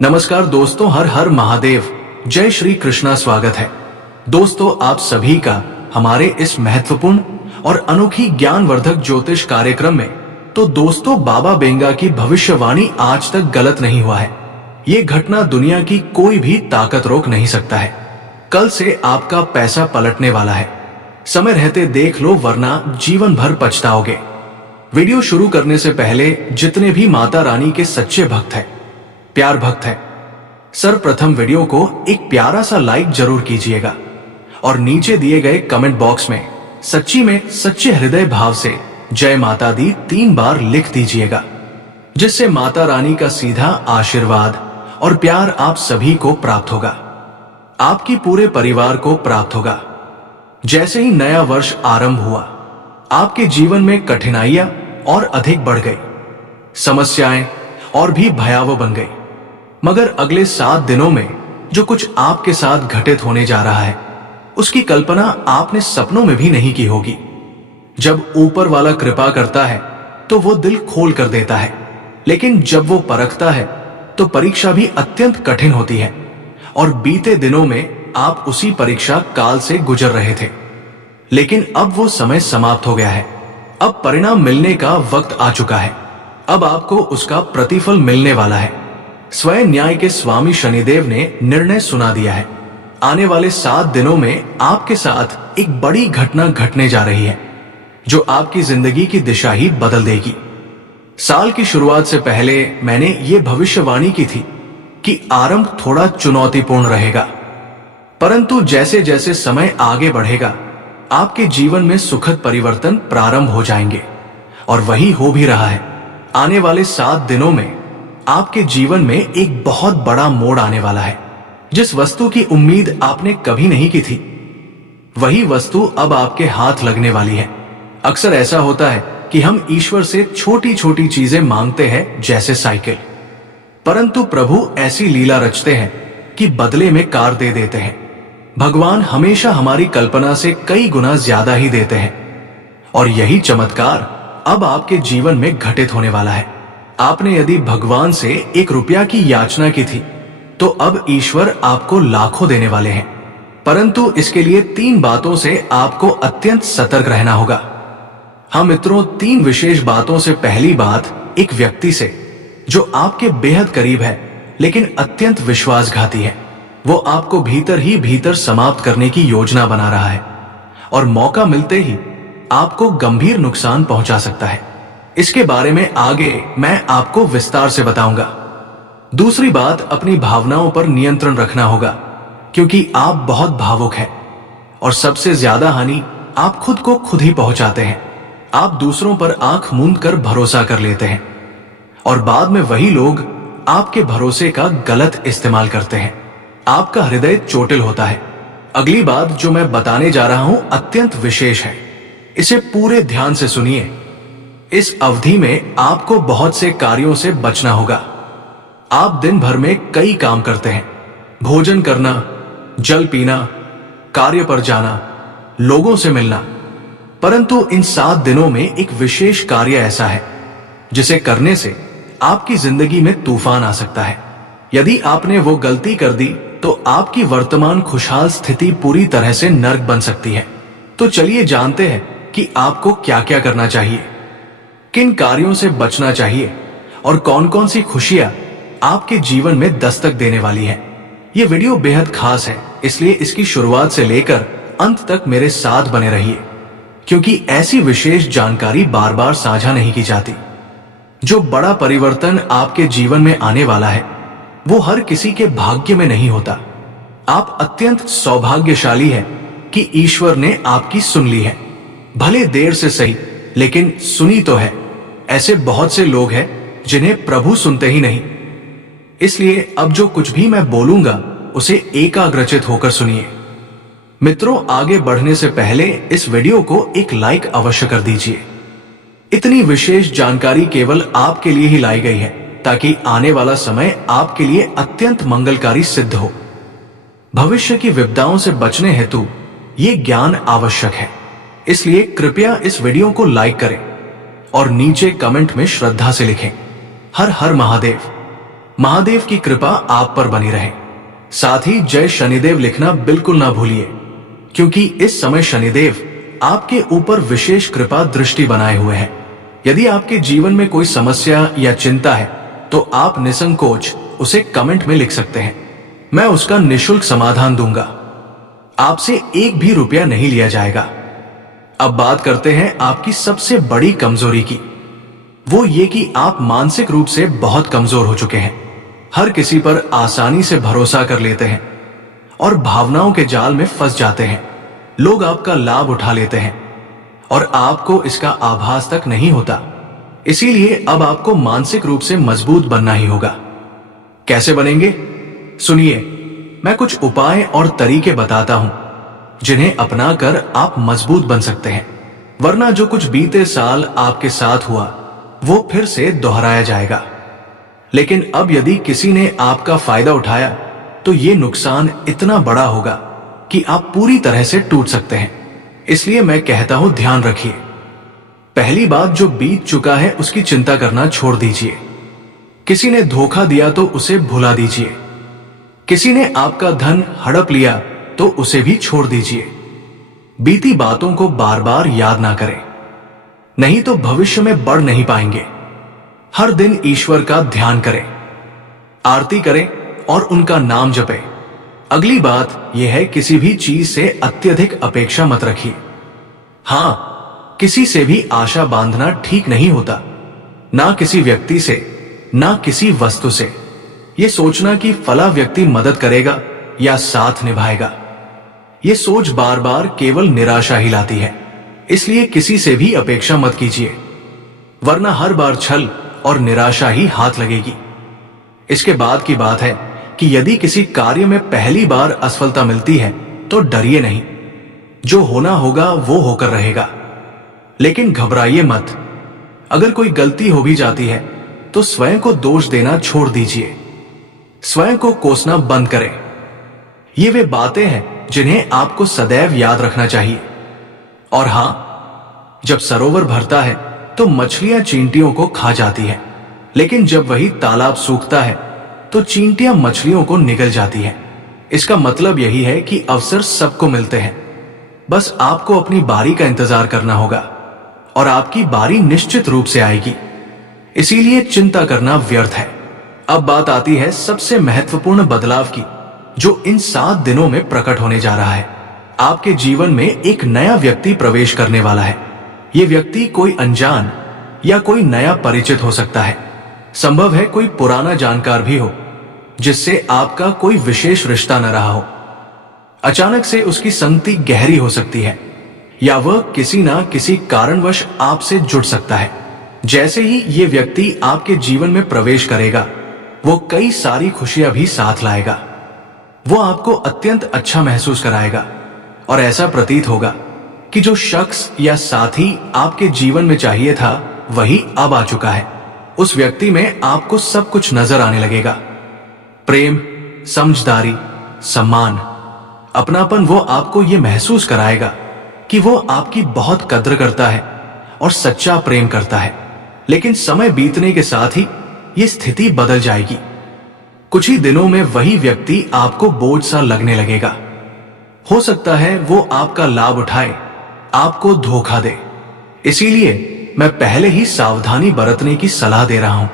नमस्कार दोस्तों, हर हर महादेव, जय श्री कृष्णा। स्वागत है दोस्तों आप सभी का हमारे इस महत्वपूर्ण और अनोखी ज्ञानवर्धक ज्योतिष कार्यक्रम में। तो दोस्तों, बाबा बेंगा की भविष्यवाणी आज तक गलत नहीं हुआ है। ये घटना दुनिया की कोई भी ताकत रोक नहीं सकता है। कल से आपका पैसा पलटने वाला है। समय रहते देख लो, वरना जीवन भर पछताओगे। वीडियो शुरू करने से पहले जितने भी माता रानी के सच्चे भक्त हैं, प्यार भक्त है, सर्वप्रथम वीडियो को एक प्यारा सा लाइक जरूर कीजिएगा और नीचे दिए गए कमेंट बॉक्स में सच्चे हृदय भाव से जय माता दी 3 बार लिख दीजिएगा, जिससे माता रानी का सीधा आशीर्वाद और प्यार आप सभी को प्राप्त होगा, आपकी पूरे परिवार को प्राप्त होगा। जैसे ही नया वर्ष आरंभ हुआ, आपके जीवन में कठिनाइयां और अधिक बढ़ गई, समस्याएं और भी भयावह बन गई। मगर अगले 7 दिनों में जो कुछ आपके साथ घटित होने जा रहा है, उसकी कल्पना आपने सपनों में भी नहीं की होगी। जब ऊपर वाला कृपा करता है तो वो दिल खोल कर देता है, लेकिन जब वो परखता है तो परीक्षा भी अत्यंत कठिन होती है। और बीते दिनों में आप उसी परीक्षा काल से गुजर रहे थे, लेकिन अब वो समय समाप्त हो गया है। अब परिणाम मिलने का वक्त आ चुका है। अब आपको उसका प्रतिफल मिलने वाला है। स्वयं न्याय के स्वामी शनिदेव ने निर्णय सुना दिया है। आने वाले 7 दिनों में आपके साथ एक बड़ी घटना घटने जा रही है, जो आपकी जिंदगी की दिशा ही बदल देगी। साल की शुरुआत से पहले मैंने ये भविष्यवाणी की थी कि आरंभ थोड़ा चुनौतीपूर्ण रहेगा, परंतु जैसे जैसे समय आगे बढ़ेगा, आपके जीवन में सुखद परिवर्तन प्रारंभ हो जाएंगे। और वही हो भी रहा है। आने वाले 7 दिनों में आपके जीवन में एक बहुत बड़ा मोड़ आने वाला है। जिस वस्तु की उम्मीद आपने कभी नहीं की थी, वही वस्तु अब आपके हाथ लगने वाली है। अक्सर ऐसा होता है कि हम ईश्वर से छोटी छोटी चीजें मांगते हैं, जैसे साइकिल, परंतु प्रभु ऐसी लीला रचते हैं कि बदले में कार दे देते हैं। भगवान हमेशा हमारी कल्पना से कई गुना ज्यादा ही देते हैं, और यही चमत्कार अब आपके जीवन में घटित होने वाला है। आपने यदि भगवान से 1 रुपया की याचना की थी, तो अब ईश्वर आपको लाखों देने वाले हैं। परंतु इसके लिए 3 बातों से आपको अत्यंत सतर्क रहना होगा। हाँ मित्रों, 3 विशेष बातों से। पहली बात, एक व्यक्ति से जो आपके बेहद करीब है, लेकिन अत्यंत विश्वासघाती है। वो आपको भीतर ही भीतर समाप्त करने की योजना बना रहा है, और मौका मिलते ही आपको गंभीर नुकसान पहुंचा सकता है। इसके बारे में आगे मैं आपको विस्तार से बताऊंगा। दूसरी बात, अपनी भावनाओं पर नियंत्रण रखना होगा, क्योंकि आप बहुत भावुक हैं, और सबसे ज्यादा हानि आप खुद को खुद ही पहुंचाते हैं। आप दूसरों पर आंख मूंद कर भरोसा कर लेते हैं, और बाद में वही लोग आपके भरोसे का गलत इस्तेमाल करते हैं। आपका हृदय चोटिल होता है। अगली बात जो मैं बताने जा रहा हूं अत्यंत विशेष है, इसे पूरे ध्यान से सुनिए। इस अवधि में आपको बहुत से कार्यों से बचना होगा। आप दिन भर में कई काम करते हैं, भोजन करना, जल पीना, कार्य पर जाना, लोगों से मिलना, परंतु इन 7 दिनों में एक विशेष कार्य ऐसा है जिसे करने से आपकी जिंदगी में तूफान आ सकता है। यदि आपने वो गलती कर दी तो आपकी वर्तमान खुशहाल स्थिति पूरी तरह से नर्क बन सकती है। तो चलिए जानते हैं कि आपको क्या क्या करना चाहिए, किन कार्यों से बचना चाहिए, और कौन कौन सी खुशियां आपके जीवन में दस्तक देने वाली है। ये वीडियो बेहद खास है, इसलिए इसकी शुरुआत से लेकर अंत तक मेरे साथ बने रहिए, क्योंकि ऐसी विशेष जानकारी बार बार साझा नहीं की जाती। जो बड़ा परिवर्तन आपके जीवन में आने वाला है, वो हर किसी के भाग्य में नहीं होता। आप अत्यंत सौभाग्यशाली हैं कि ईश्वर ने आपकी सुन ली है। भले देर से सही, लेकिन सुनी तो है। ऐसे बहुत से लोग हैं जिन्हें प्रभु सुनते ही नहीं। इसलिए अब जो कुछ भी मैं बोलूंगा उसे एकाग्रचित होकर सुनिए। मित्रों, आगे बढ़ने से पहले इस वीडियो को एक लाइक अवश्य कर दीजिए। इतनी विशेष जानकारी केवल आपके लिए ही लाई गई है, ताकि आने वाला समय आपके लिए अत्यंत मंगलकारी सिद्ध हो। भविष्य की विपदाओं से बचने हेतु ये ज्ञान आवश्यक है, इसलिए कृपया इस वीडियो को लाइक करें और नीचे कमेंट में श्रद्धा से लिखें, हर हर महादेव। महादेव की कृपा आप पर बनी रहे। साथ ही जय शनिदेव लिखना बिल्कुल ना भूलिए, क्योंकि इस समय शनिदेव आपके ऊपर विशेष कृपा दृष्टि बनाए हुए हैं। यदि आपके जीवन में कोई समस्या या चिंता है तो आप निसंकोच उसे कमेंट में लिख सकते हैं। मैं उसका निशुल्क समाधान दूंगा। आपसे एक भी रुपया नहीं लिया जाएगा। अब बात करते हैं आपकी सबसे बड़ी कमजोरी की। वो ये कि आप मानसिक रूप से बहुत कमजोर हो चुके हैं। हर किसी पर आसानी से भरोसा कर लेते हैं और भावनाओं के जाल में फंस जाते हैं। लोग आपका लाभ उठा लेते हैं और आपको इसका आभास तक नहीं होता। इसीलिए अब आपको मानसिक रूप से मजबूत बनना ही होगा। कैसे बनेंगे? सुनिए, मैं कुछ उपाय और तरीके बताता हूं जिन्हें अपनाकर आप मजबूत बन सकते हैं, वरना जो कुछ बीते साल आपके साथ हुआ वो फिर से दोहराया जाएगा। लेकिन अब यदि किसी ने आपका फायदा उठाया तो ये नुकसान इतना बड़ा होगा कि आप पूरी तरह से टूट सकते हैं। इसलिए मैं कहता हूं, ध्यान रखिए। पहली बात, जो बीत चुका है उसकी चिंता करना छोड़ दीजिए। किसी ने धोखा दिया तो उसे भुला दीजिए। किसी ने आपका धन हड़प लिया तो उसे भी छोड़ दीजिए। बीती बातों को बार बार याद ना करें, नहीं तो भविष्य में बढ़ नहीं पाएंगे। हर दिन ईश्वर का ध्यान करें, आरती करें और उनका नाम जपें। अगली बात यह है, किसी भी चीज से अत्यधिक अपेक्षा मत रखिए। हां, किसी से भी आशा बांधना ठीक नहीं होता, ना किसी व्यक्ति से, ना किसी वस्तु से। यह सोचना कि फला व्यक्ति मदद करेगा या साथ निभाएगा, यह सोच बार बार केवल निराशा ही लाती है। इसलिए किसी से भी अपेक्षा मत कीजिए, वरना हर बार छल और निराशा ही हाथ लगेगी। इसके बाद की बात है कि यदि किसी कार्य में पहली बार असफलता मिलती है तो डरिए नहीं। जो होना होगा वो होकर रहेगा, लेकिन घबराइए मत। अगर कोई गलती हो भी जाती है तो स्वयं को दोष देना छोड़ दीजिए, स्वयं को कोसना बंद करें। ये वे बातें हैं जिन्हें आपको सदैव याद रखना चाहिए। और हां, जब सरोवर भरता है तो मछलियां चींटियों को खा जाती हैं, लेकिन जब वही तालाब सूखता है तो चींटियां मछलियों को निगल जाती हैं। इसका मतलब यही है कि अवसर सबको मिलते हैं, बस आपको अपनी बारी का इंतजार करना होगा और आपकी बारी निश्चित रूप से आएगी। इसीलिए चिंता करना व्यर्थ है। अब बात आती है सबसे महत्वपूर्ण बदलाव की, जो इन 7 दिनों में प्रकट होने जा रहा है। आपके जीवन में एक नया व्यक्ति प्रवेश करने वाला है। यह व्यक्ति कोई अनजान या कोई नया परिचित हो सकता है। संभव है कोई पुराना जानकार भी हो जिससे आपका कोई विशेष रिश्ता न रहा हो। अचानक से उसकी संगति गहरी हो सकती है, या वह किसी ना किसी कारणवश आपसे जुड़ सकता है। जैसे ही ये व्यक्ति आपके जीवन में प्रवेश करेगा, वो कई सारी खुशियां भी साथ लाएगा। वो आपको अत्यंत अच्छा महसूस कराएगा और ऐसा प्रतीत होगा कि जो शख्स या साथी आपके जीवन में चाहिए था वही अब आ चुका है। उस व्यक्ति में आपको सब कुछ नजर आने लगेगा। प्रेम, समझदारी, सम्मान, अपनापन। वो आपको ये महसूस कराएगा कि वो आपकी बहुत कद्र करता है और सच्चा प्रेम करता है। लेकिन समय बीतने के साथ ही ये स्थिति बदल जाएगी। कुछ ही दिनों में वही व्यक्ति आपको बोझ सा लगने लगेगा। हो सकता है वो आपका लाभ उठाए, आपको धोखा दे। इसीलिए मैं पहले ही सावधानी बरतने की सलाह दे रहा हूं।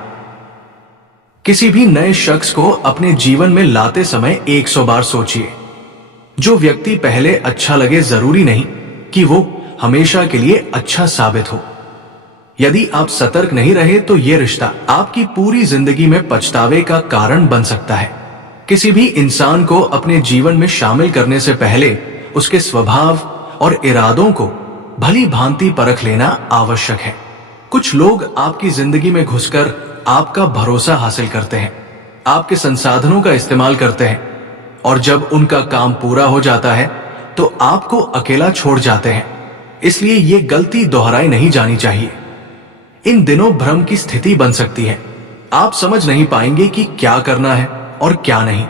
किसी भी नए शख्स को अपने जीवन में लाते समय 100 बार सोचिए। जो व्यक्ति पहले अच्छा लगे, जरूरी नहीं कि वो हमेशा के लिए अच्छा साबित हो। यदि आप सतर्क नहीं रहे तो ये रिश्ता आपकी पूरी जिंदगी में पछतावे का कारण बन सकता है। किसी भी इंसान को अपने जीवन में शामिल करने से पहले उसके स्वभाव और इरादों को भली भांति परख लेना आवश्यक है। कुछ लोग आपकी जिंदगी में घुसकर आपका भरोसा हासिल करते हैं, आपके संसाधनों का इस्तेमाल करते हैं, और जब उनका काम पूरा हो जाता है तो आपको अकेला छोड़ जाते हैं। इसलिए ये गलती दोहराई नहीं जानी चाहिए। इन दिनों भ्रम की स्थिति बन सकती है। आप समझ नहीं पाएंगे कि क्या करना है और क्या नहीं।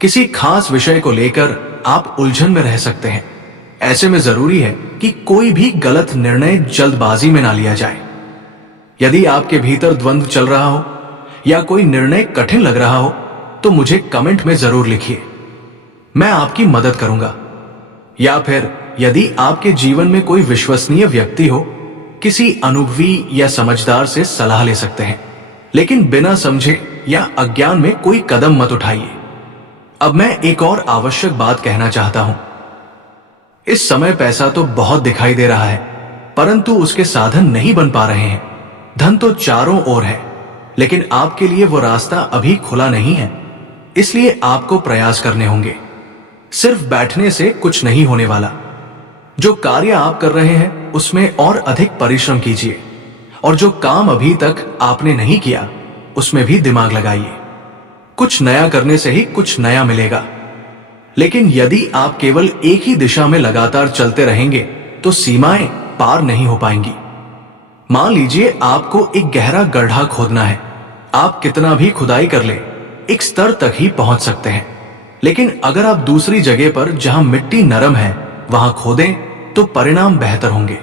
किसी खास विषय को लेकर आप उलझन में रह सकते हैं। ऐसे में जरूरी है कि कोई भी गलत निर्णय जल्दबाजी में ना लिया जाए। यदि आपके भीतर द्वंद्व चल रहा हो या कोई निर्णय कठिन लग रहा हो तो मुझे कमेंट में जरूर लिखिए, मैं आपकी मदद करूंगा। या फिर यदि आपके जीवन में कोई विश्वसनीय व्यक्ति हो, किसी अनुभवी या समझदार से सलाह ले सकते हैं, लेकिन बिना समझे या अज्ञान में कोई कदम मत उठाइए। अब मैं एक और आवश्यक बात कहना चाहता हूं। इस समय पैसा तो बहुत दिखाई दे रहा है, परंतु उसके साधन नहीं बन पा रहे हैं। धन तो चारों ओर है, लेकिन आपके लिए वो रास्ता अभी खुला नहीं है, इसलिए आपको प्रयास करने होंगे। सिर्फ बैठने से कुछ नहीं होने वाला। जो कार्य आप कर रहे हैं उसमें और अधिक परिश्रम कीजिए, और जो काम अभी तक आपने नहीं किया उसमें भी दिमाग लगाइए। कुछ नया करने से ही कुछ नया मिलेगा। लेकिन यदि आप केवल एक ही दिशा में लगातार चलते रहेंगे तो सीमाएं पार नहीं हो पाएंगी। मान लीजिए आपको एक गहरा गड्ढा खोदना है। आप कितना भी खुदाई कर ले, एक स्तर तक ही पहुंच सकते हैं। लेकिन अगर आप दूसरी जगह पर जहां मिट्टी नरम है वहां खोदें तो परिणाम बेहतर होंगे।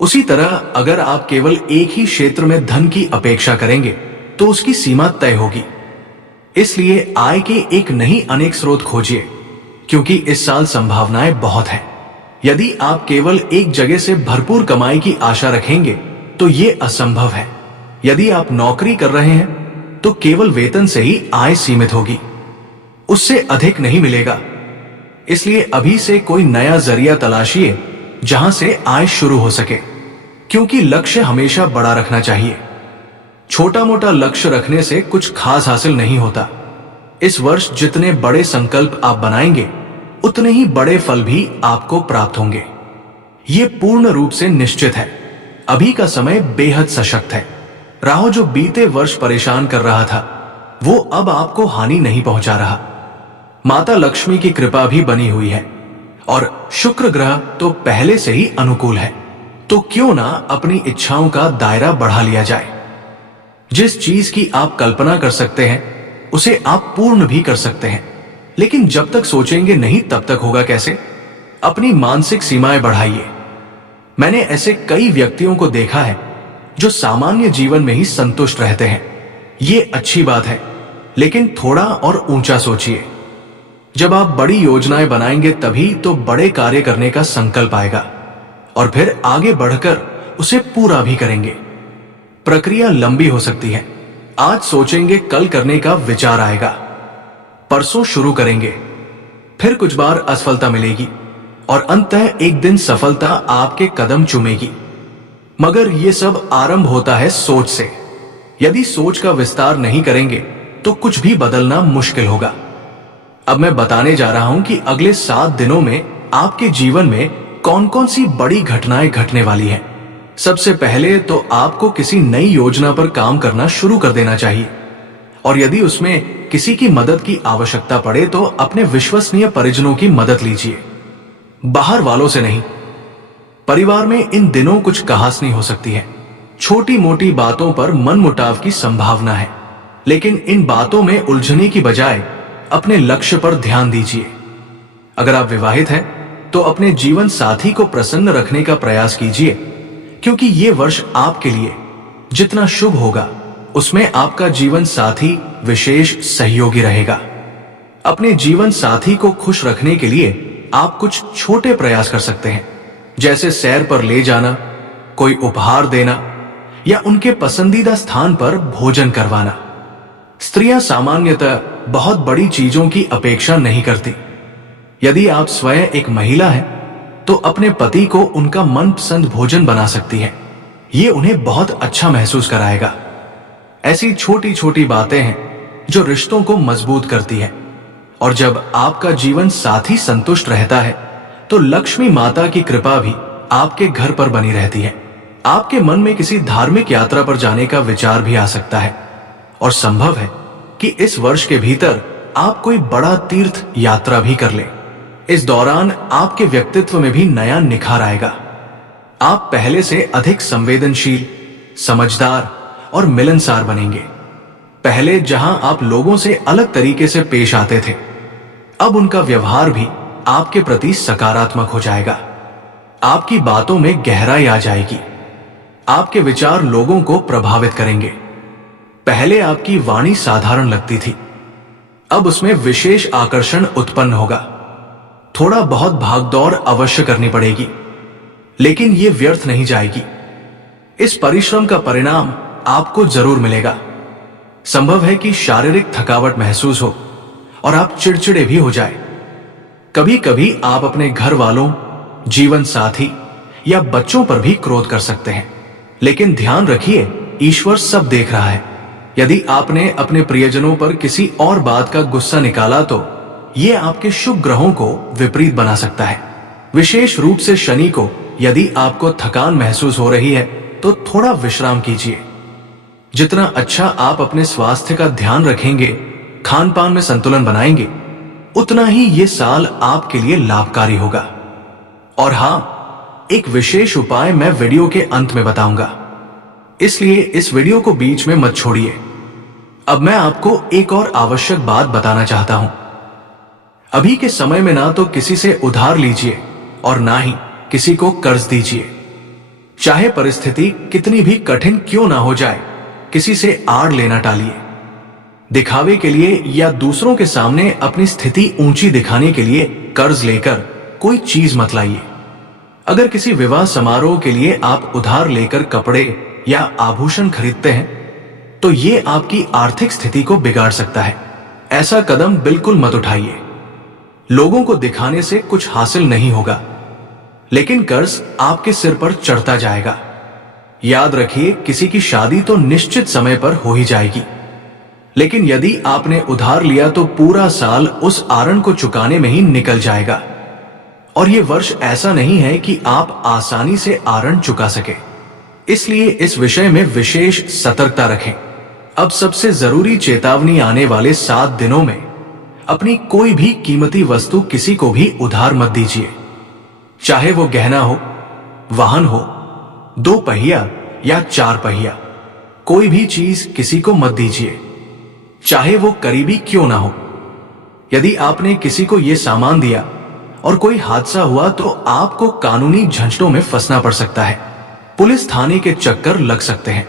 उसी तरह अगर आप केवल एक ही क्षेत्र में धन की अपेक्षा करेंगे तो उसकी सीमा तय होगी। इसलिए आय के एक नहीं अनेक स्रोत खोजिए, क्योंकि इस साल संभावनाएं बहुत हैं। यदि आप केवल एक जगह से भरपूर कमाई की आशा रखेंगे तो यह असंभव है। यदि आप नौकरी कर रहे हैं तो केवल वेतन से ही आय सीमित होगी, उससे अधिक नहीं मिलेगा। इसलिए अभी से कोई नया जरिया तलाशिए जहां से आय शुरू हो सके, क्योंकि लक्ष्य हमेशा बड़ा रखना चाहिए। छोटा मोटा लक्ष्य रखने से कुछ खास हासिल नहीं होता। इस वर्ष जितने बड़े संकल्प आप बनाएंगे उतने ही बड़े फल भी आपको प्राप्त होंगे। ये पूर्ण रूप से निश्चित है। अभी का समय बेहद सशक्त है। राहु जो बीते वर्ष परेशान कर रहा था वो अब आपको हानि नहीं पहुंचा रहा। माता लक्ष्मी की कृपा भी बनी हुई है, और शुक्र ग्रह तो पहले से ही अनुकूल है। तो क्यों ना अपनी इच्छाओं का दायरा बढ़ा लिया जाए। जिस चीज की आप कल्पना कर सकते हैं उसे आप पूर्ण भी कर सकते हैं, लेकिन जब तक सोचेंगे नहीं तब तक होगा कैसे। अपनी मानसिक सीमाएं बढ़ाइए। मैंने ऐसे कई व्यक्तियों को देखा है जो सामान्य जीवन में ही संतुष्ट रहते हैं। ये अच्छी बात है, लेकिन थोड़ा और ऊंचा सोचिए। जब आप बड़ी योजनाएं बनाएंगे तभी तो बड़े कार्य करने का संकल्प आएगा, और फिर आगे बढ़कर उसे पूरा भी करेंगे। प्रक्रिया लंबी हो सकती है। आज सोचेंगे कल करने का विचार आएगा, परसों शुरू करेंगे, फिर कुछ बार असफलता मिलेगी, और अंततः एक दिन सफलता आपके कदम चूमेगी। मगर यह सब आरंभ होता है सोच से। यदि सोच का विस्तार नहीं करेंगे तो कुछ भी बदलना मुश्किल होगा। अब मैं बताने जा रहा हूं कि अगले 7 दिनों में आपके जीवन में कौन कौन सी बड़ी घटनाएं घटने वाली हैं। सबसे पहले तो आपको किसी नई योजना पर काम करना शुरू कर देना चाहिए, और यदि उसमें किसी की मदद की आवश्यकता पड़े तो अपने विश्वसनीय परिजनों की मदद लीजिए, बाहर वालों से नहीं। परिवार में इन दिनों कुछ कहासनी हो सकती है। छोटी मोटी बातों पर मनमुटाव की संभावना है, लेकिन इन बातों में उलझने की बजाय अपने लक्ष्य पर ध्यान दीजिए। अगर आप विवाहित हैं तो अपने जीवन साथी को प्रसन्न रखने का प्रयास कीजिए, क्योंकि ये वर्ष आपके लिए जितना शुभ होगा उसमें आपका जीवन साथी विशेष सहयोगी रहेगा। अपने जीवन साथी को खुश रखने के लिए आप कुछ छोटे प्रयास कर सकते हैं, जैसे सैर पर ले जाना, कोई उपहार देना, या उनके पसंदीदा स्थान पर भोजन करवाना। स्त्रियां सामान्यतः बहुत बड़ी चीजों की अपेक्षा नहीं करती। यदि आप स्वयं एक महिला हैं तो अपने पति को उनका मनपसंद भोजन बना सकती हैं। ये उन्हें बहुत अच्छा महसूस कराएगा। ऐसी छोटी छोटी बातें हैं जो रिश्तों को मजबूत करती हैं, और जब आपका जीवन साथी संतुष्ट रहता है तो लक्ष्मी माता की कृपा भी आपके घर पर बनी रहती है। आपके मन में किसी धार्मिक यात्रा पर जाने का विचार भी आ सकता है, और संभव है कि इस वर्ष के भीतर आप कोई बड़ा तीर्थ यात्रा भी कर लें। इस दौरान आपके व्यक्तित्व में भी नया निखार आएगा। आप पहले से अधिक संवेदनशील, समझदार और मिलनसार बनेंगे। पहले जहां आप लोगों से अलग तरीके से पेश आते थे, अब उनका व्यवहार भी आपके प्रति सकारात्मक हो जाएगा। आपकी बातों में गहराई आ जाएगी। आपके विचार लोगों को प्रभावित करेंगे। पहले आपकी वाणी साधारण लगती थी, अब उसमें विशेष आकर्षण उत्पन्न होगा। थोड़ा बहुत भागदौड़ अवश्य करनी पड़ेगी, लेकिन ये व्यर्थ नहीं जाएगी। इस परिश्रम का परिणाम आपको जरूर मिलेगा। संभव है कि शारीरिक थकावट महसूस हो और आप चिड़चिड़े भी हो जाए। कभी कभी आप अपने घर वालों, जीवन साथी या बच्चों पर भी क्रोध कर सकते हैं, लेकिन ध्यान रखिए, ईश्वर सब देख रहा है। यदि आपने अपने प्रियजनों पर किसी और बात का गुस्सा निकाला तो ये आपके शुभ ग्रहों को विपरीत बना सकता है। विशेष रूप से शनि को यदि आपको थकान महसूस हो रही है तो थोड़ा विश्राम कीजिए। जितना अच्छा आप अपने स्वास्थ्य का ध्यान रखेंगे, खान पान में संतुलन बनाएंगे, उतना ही ये साल आपके लिए लाभकारी होगा। और हां, एक विशेष उपाय मैं वीडियो के अंत में बताऊंगा, इसलिए इस वीडियो को बीच में मत छोड़िए। अब मैं आपको एक और आवश्यक बात बताना चाहता हूं। अभी के समय में ना तो किसी से उधार लीजिए और ना ही किसी को कर्ज दीजिए। चाहे परिस्थिति कितनी भी कठिन क्यों ना हो जाए, किसी से आड़ लेना टालिए। दिखावे के लिए या दूसरों के सामने अपनी स्थिति ऊंची दिखाने के लिए कर्ज लेकर कोई चीज मत लाइए। अगर किसी विवाह समारोह के लिए आप उधार लेकर कपड़े या आभूषण खरीदते हैं तो ये आपकी आर्थिक स्थिति को बिगाड़ सकता है। ऐसा कदम बिल्कुल मत उठाइए। लोगों को दिखाने से कुछ हासिल नहीं होगा, लेकिन कर्ज आपके सिर पर चढ़ता जाएगा। याद रखिए, किसी की शादी तो निश्चित समय पर हो ही जाएगी, लेकिन यदि आपने उधार लिया तो पूरा साल उस आरण को चुकाने में ही निकल जाएगा। और ये वर्ष ऐसा नहीं है कि आप आसानी से आरण चुका सके, इसलिए इस विषय में विशेष सतर्कता रखें। अब सबसे जरूरी चेतावनी, आने वाले 7 दिनों में अपनी कोई भी कीमती वस्तु किसी को भी उधार मत दीजिए। चाहे वो गहना हो, वाहन हो, 2 पहिया या 4 पहिया, कोई भी चीज किसी को मत दीजिए, चाहे वो करीबी क्यों ना हो। यदि आपने किसी को यह सामान दिया और कोई हादसा हुआ तो आपको कानूनी झंझटों में फंसना पड़ सकता है, पुलिस थाने के चक्कर लग सकते हैं।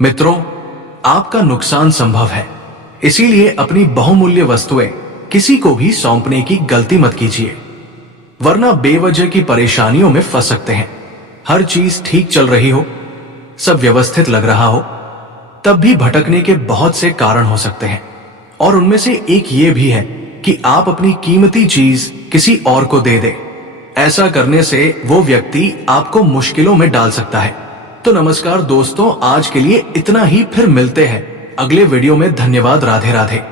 मित्रों, आपका नुकसान संभव है, इसीलिए अपनी बहुमूल्य वस्तुएं किसी को भी सौंपने की गलती मत कीजिए, वरना बेवजह की परेशानियों में फंस सकते हैं। हर चीज ठीक चल रही हो, सब व्यवस्थित लग रहा हो, तब भी भटकने के बहुत से कारण हो सकते हैं, और उनमें से एक ये भी है कि आप अपनी कीमती चीज किसी और को दे दें। ऐसा करने से वो व्यक्ति आपको मुश्किलों में डाल सकता है। तो नमस्कार दोस्तों, आज के लिए इतना ही। फिर मिलते हैं अगले वीडियो में। धन्यवाद। राधे राधे।